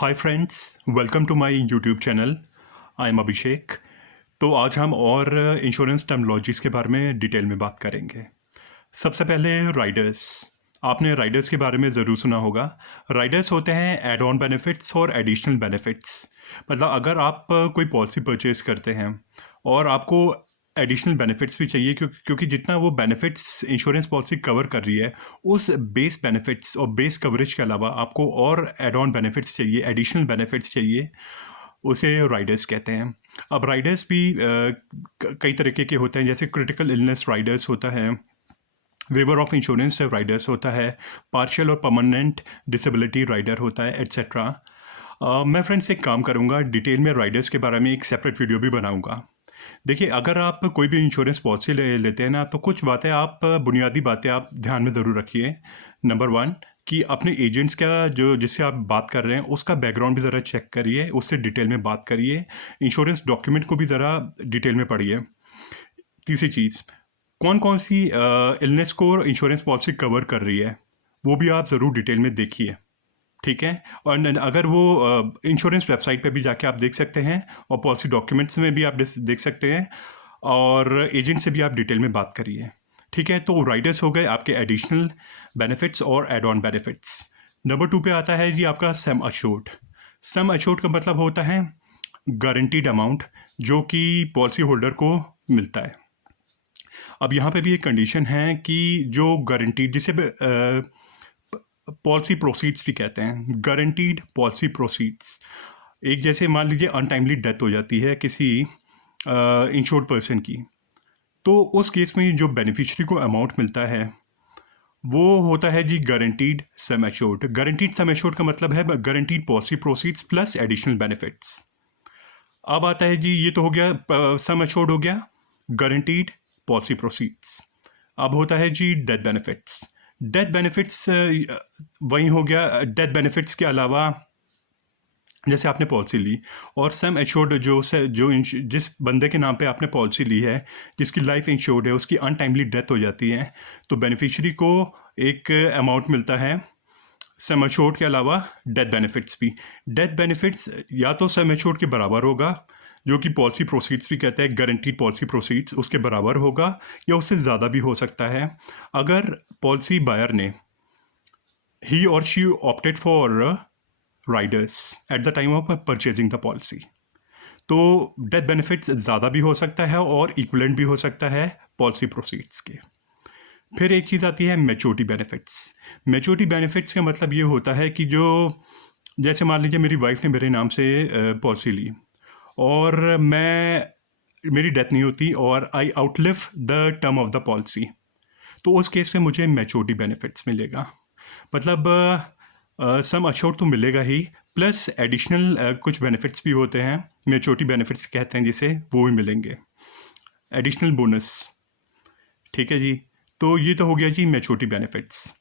Hi friends, welcome to my YouTube channel. I am Abhishek. तो आज हम और इंश्योरेंस टर्मोलॉजीज़ के बारे में डिटेल में बात करेंगे। सबसे पहले राइडर्स। आपने राइडर्स के बारे में ज़रूर सुना होगा। राइडर्स होते हैं एड ऑन बेनिफिट्स और एडिशनल बेनिफिट्स। मतलब अगर आप कोई पॉलिसी परचेज़ करते हैं और आपको एडिशनल बेनिफिट्स भी चाहिए, क्योंकि जितना वो बेनिफिट्स इंश्योरेंस पॉलिसी कवर कर रही है, उस बेस बेनिफिट्स और बेस कवरेज के अलावा आपको और एड ऑन बेनिफिट्स चाहिए, एडिशनल बेनिफिट्स चाहिए, उसे राइडर्स कहते हैं। अब राइडर्स भी कई तरीके के होते हैं, जैसे क्रिटिकल इलनेस राइडर्स होता है, वेवर ऑफ इंश्योरेंस राइडर्स होता है, पार्शियल और परमानेंट डिसेबिलिटी राइडर होता है, एट्सेट्रा। मैं फ्रेंड्स एक काम करूँगा, डिटेल में राइडर्स के बारे में एक सेपरेट वीडियो भी बनाऊँगा। देखिए, अगर आप कोई भी इंश्योरेंस पॉलिसी लेते हैं ना, तो कुछ बातें आप बुनियादी बातें आप ध्यान में ज़रूर रखिए। नंबर वन, कि अपने एजेंट्स का जो जिससे आप बात कर रहे हैं उसका बैकग्राउंड भी ज़रा चेक करिए, उससे डिटेल में बात करिए, इंश्योरेंस डॉक्यूमेंट को भी ज़रा डिटेल में पढ़िए। तीसरी चीज़, कौन कौन सी इलनेस को इंश्योरेंस पॉलिसी कवर कर रही है, वो भी आप ज़रूर डिटेल में देखिए। ठीक है। और अगर वो इंश्योरेंस वेबसाइट पे भी जाके आप देख सकते हैं, और पॉलिसी डॉक्यूमेंट्स में भी आप देख सकते हैं, और एजेंट से भी आप डिटेल में बात करिए। ठीक है। तो राइडर्स हो गए आपके एडिशनल बेनिफिट्स और add on benefits. Number two पे आता है जी आपका सम अश्योर्ड। सम अश्योर्ड का मतलब होता है गारंटीड अमाउंट जो कि पॉलिसी होल्डर को मिलता है। अब यहाँ पे भी एक कंडीशन है कि जो गारंटीड, जिसे पॉलिसी प्रोसीड्स भी कहते हैं, गारंटीड पॉलिसी प्रोसीड्स, एक जैसे मान लीजिए अनटाइमली डेथ हो जाती है किसी इंश्योर्ड पर्सन की, तो उस केस में जो बेनिफिशियरी को अमाउंट मिलता है वो होता है जी guaranteed sum assured. Guaranteed sum assured का मतलब है guaranteed policy proceeds plus additional benefits. अब आता है जी, ये तो हो गया सम एश्योर्ड, हो गया गारंटीड पॉलिसी प्रोसीड्स। अब होता है जी डेथ बेनिफिट्स। डेथ बेनिफिट्स वही हो गया, डेथ बेनिफिट्स के अलावा जैसे आपने पॉलिसी ली और सम एश्योर्ड जिस बंदे के नाम पे आपने पॉलिसी ली है, जिसकी लाइफ इंश्योर्ड है, उसकी अनटाइमली डेथ हो जाती है, तो बेनिफिशियरी को एक अमाउंट मिलता है सम एश्योर्ड के अलावा डेथ बेनिफिट्स भी। डेथ बेनिफिट्स या तो सम एश्योर्ड के बराबर होगा, जो कि पॉलिसी प्रोसीड्स भी कहते हैं, गारंटीड पॉलिसी प्रोसीड्स उसके बराबर होगा, या उससे ज़्यादा भी हो सकता है अगर पॉलिसी बायर ने ही और she opted for Riders at the time of purchasing the policy. तो डेथ बेनिफिट्स ज़्यादा भी हो सकता है और इक्विवेलेंट भी हो सकता है पॉलिसी प्रोसीड्स के। फिर एक चीज़ आती है मैच्योरिटी बेनिफिट्स। मैच्योरिटी बेनिफिट्स का मतलब ये होता है कि जो, जैसे मान लीजिए मेरी वाइफ ने मेरे नाम से पॉलिसी ली और मेरी डेथ नहीं होती और I outlive the term of the policy, तो उस केस में मुझे मैच्योरिटी बेनिफिट्स मिलेगा। मतलब सम अश्योर्ड तो मिलेगा ही, प्लस एडिशनल कुछ बेनिफिट्स भी होते हैं, मैच्योरिटी बेनिफिट्स कहते हैं जिसे, वो भी मिलेंगे, एडिशनल बोनस। ठीक है जी। तो ये तो हो गया जी मैच्योरिटी बेनिफिट्स।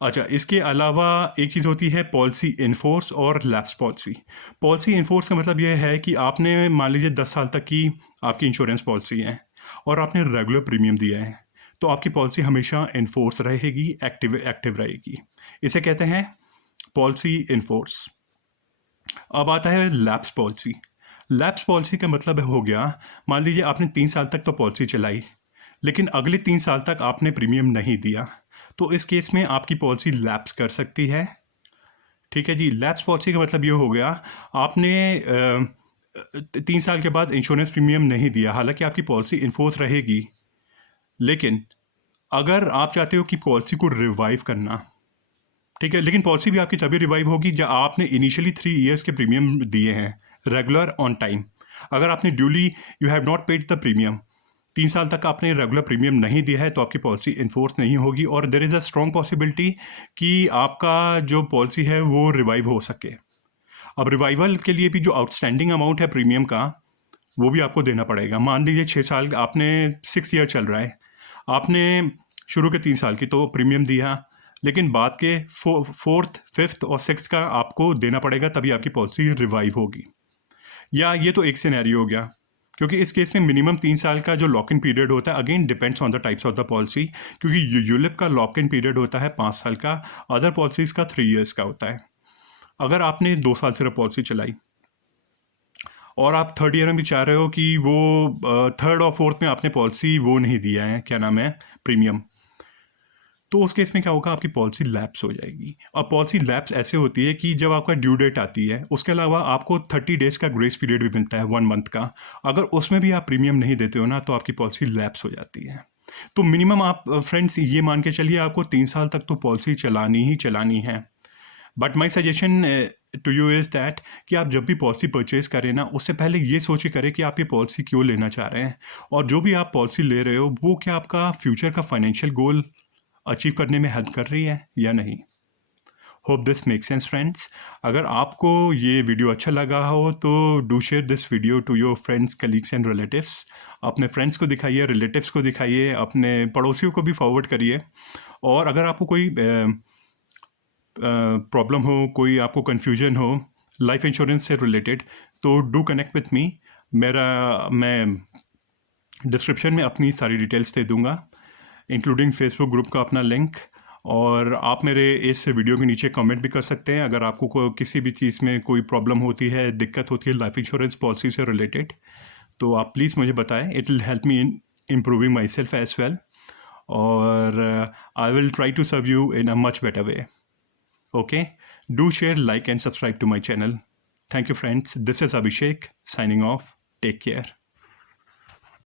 अच्छा, इसके अलावा एक चीज़ होती है पॉलिसी इनफोर्स और लैप्स पॉलिसी। पॉलिसी इनफोर्स का मतलब यह है कि आपने मान लीजिए 10 साल तक की आपकी इंश्योरेंस पॉलिसी है और आपने रेगुलर प्रीमियम दिया है, तो आपकी पॉलिसी हमेशा इनफोर्स रहेगी, एक्टिव रहेगी। इसे कहते हैं पॉलिसी इनफोर्स। अब आता है लैप्स पॉलिसी। लैप्स पॉलिसी का मतलब हो गया, मान लीजिए आपने 3 साल तक तो पॉलिसी चलाई, लेकिन अगले 3 साल तक आपने प्रीमियम नहीं दिया, तो इस केस में आपकी पॉलिसी लैप्स कर सकती है। ठीक है जी। लैप्स पॉलिसी का मतलब ये हो गया, आपने 3 साल के बाद इंश्योरेंस प्रीमियम नहीं दिया, हालांकि आपकी पॉलिसी इन्फोर्स रहेगी, लेकिन अगर आप चाहते हो कि पॉलिसी को रिवाइव करना, ठीक है, लेकिन पॉलिसी भी आपकी तभी रिवाइव होगी जब आपने इनिशियली 3 ईयर्स के प्रीमियम दिए हैं रेगुलर ऑन टाइम। अगर आपने duly you have not paid the premium, 3 साल तक आपने रेगुलर प्रीमियम नहीं दिया है, तो आपकी पॉलिसी इन्फोर्स नहीं होगी और there is a strong possibility कि आपका जो पॉलिसी है वो रिवाइव हो सके। अब रिवाइवल के लिए भी जो आउटस्टैंडिंग अमाउंट है प्रीमियम का, वो भी आपको देना पड़ेगा। मान लीजिए 6 साल, आपने 6 ईयर चल रहा है, आपने शुरू के 3 साल की तो प्रीमियम दिया, लेकिन बाद के 4th 5th और 6th का आपको देना पड़ेगा, तभी आपकी पॉलिसी रिवाइव होगी। या ये तो एक सिनेरियो हो गया, क्योंकि इस केस में मिनिमम 3 साल का जो लॉक इन पीरियड होता है, again depends on the types of the policy, क्योंकि यूलिप का लॉक इन पीरियड होता है 5 साल का, अदर पॉलिसीज़ का 3 ईयर्स का होता है। अगर आपने 2 साल सिर्फ पॉलिसी चलाई और आप थर्ड ईयर में भी चाह रहे हो कि वो थर्ड और फोर्थ में आपने पॉलिसी वो नहीं दिया है, क्या नाम है, प्रीमियम, तो उस केस में क्या होगा, आपकी पॉलिसी लैप्स हो जाएगी। और पॉलिसी लैप्स ऐसे होती है कि जब आपका ड्यू डेट आती है, उसके अलावा आपको 30 डेज़ का ग्रेस पीरियड भी मिलता है, 1 मंथ का। अगर उसमें भी आप प्रीमियम नहीं देते हो ना, तो आपकी पॉलिसी लैप्स हो जाती है। तो मिनिमम आप फ्रेंड्स ये मान के चलिए, आपको 3 साल तक तो पॉलिसी चलानी ही चलानी है। But my suggestion to you is that कि आप जब भी पॉलिसी परचेज करें ना, उससे पहले ये सोचे करें कि आप ये पॉलिसी क्यों लेना चाह रहे हैं, और जो भी आप पॉलिसी ले रहे हो वो क्या आपका फ्यूचर का फाइनेंशियल गोल अचीव करने में हेल्प कर रही है या नहीं। Hope this make sense friends. अगर आपको ये वीडियो अच्छा लगा हो तो do share this video to your friends, colleagues and relatives. अपने फ्रेंड्स को दिखाइए, रिलेटिव्स को दिखाइए, अपने पड़ोसियों को भी फॉरवर्ड करिए। और अगर आपको कोई प्रॉब्लम हो, कोई आपको कन्फ्यूजन हो लाइफ इंश्योरेंस से रिलेटेड, तो डू कनेक्ट विथ मी। मैं डिस्क्रिप्शन में अपनी सारी डिटेल्स दे दूँगा, इंक्लूडिंग फेसबुक ग्रुप का अपना लिंक। और आप मेरे इस वीडियो के नीचे कमेंट भी कर सकते हैं अगर आपको किसी भी चीज़ में कोई प्रॉब्लम होती है, दिक्कत होती है लाइफ इंश्योरेंस पॉलिसी से रिलेटेड, तो आप प्लीज़ मुझे बताएं। It will help me in improving my self as well, और I will try to serve you in a much better way. Okay, do share, like and subscribe to my channel. Thank you friends. This is Abhishek signing off. Take care.